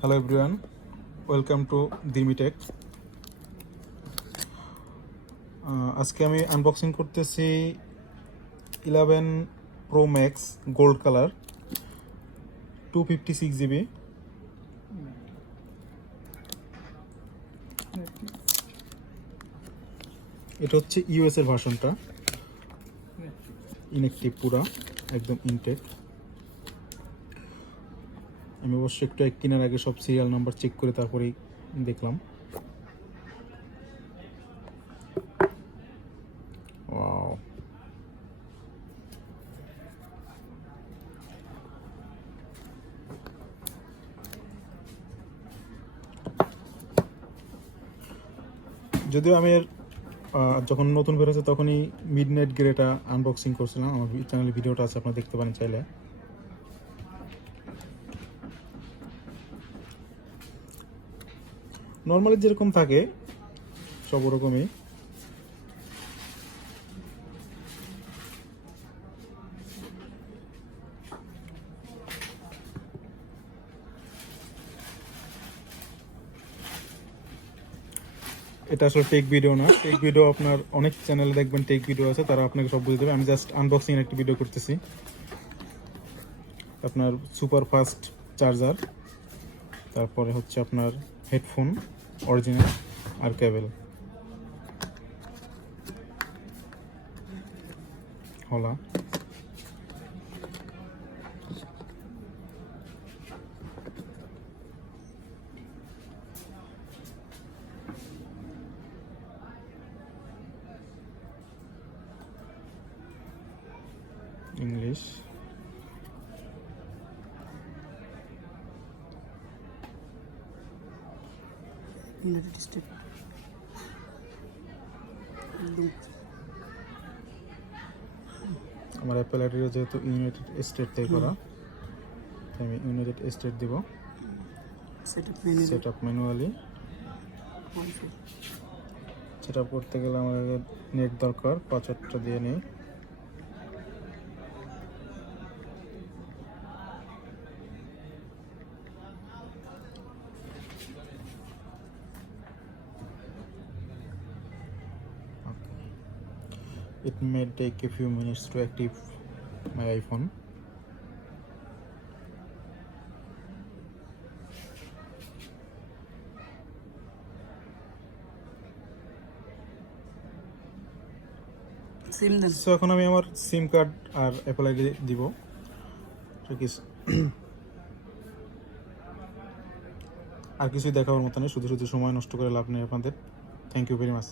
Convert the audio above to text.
Hello everyone, welcome to দিমিটেক। আজকে আমি আনবক্সিং করতেছি 11 pro max gold colour 256 GB। এটা হচ্ছে ইউএস এর ভার্সনটা, ইনঅ্যাক্টিভ পুরা একদম ইনটেক। আমি অবশ্যই একটু কেনার আগে সব সিরিয়াল নাম্বার চেক করে তারপরেই দেখলাম। ওয়াও, যদিও আমি যখন নতুন বেরোচ্ছে তখনই মিডনাইট গ্রেটা আনবক্সিং করছিলাম। আমার চ্যানেলে ভিডিওটা আছে, আপনারা দেখতে পারেন চাইলে। নর্মালি যেরকম থাকে সব ওরকমই। এটা আসলে টেক ভিডিও না। টেক ভিডিও আপনার অনেক চ্যানেলে দেখবেন, টেক ভিডিও আছে, তারা আপনাকে সব বুঝে দেবে। আমি জাস্ট আনবক্সিং একটা ভিডিও করতেছি। আপনার সুপার ফাস্ট চার্জার, তারপরে হচ্ছে আপনার হেডফোন অরিজিনাল আর কেবল হলা। ইংলিশ, ইউনাইটেড স্টেট আমার অ্যাপেল আইডিও যেহেতু ইউনাইটেড স্টেট থেকে করা, তাই আমি ইউনাইটেড স্টেট দিব। Set up manually. Set up করতে গেলে আমার নেট দরকার, পাসওয়ার্ডটা দিয়ে নিই। It may take a few minutes to active my iPhone. Sim দেন। সো এখন আমি আমার সিম কার্ড আর অ্যাপল আইডি দিব। আর কিছুই দেখাবার মতো নেই, শুধু শুধু সময় নষ্ট করে লাভ নেই আপনাদের। Thank you very much.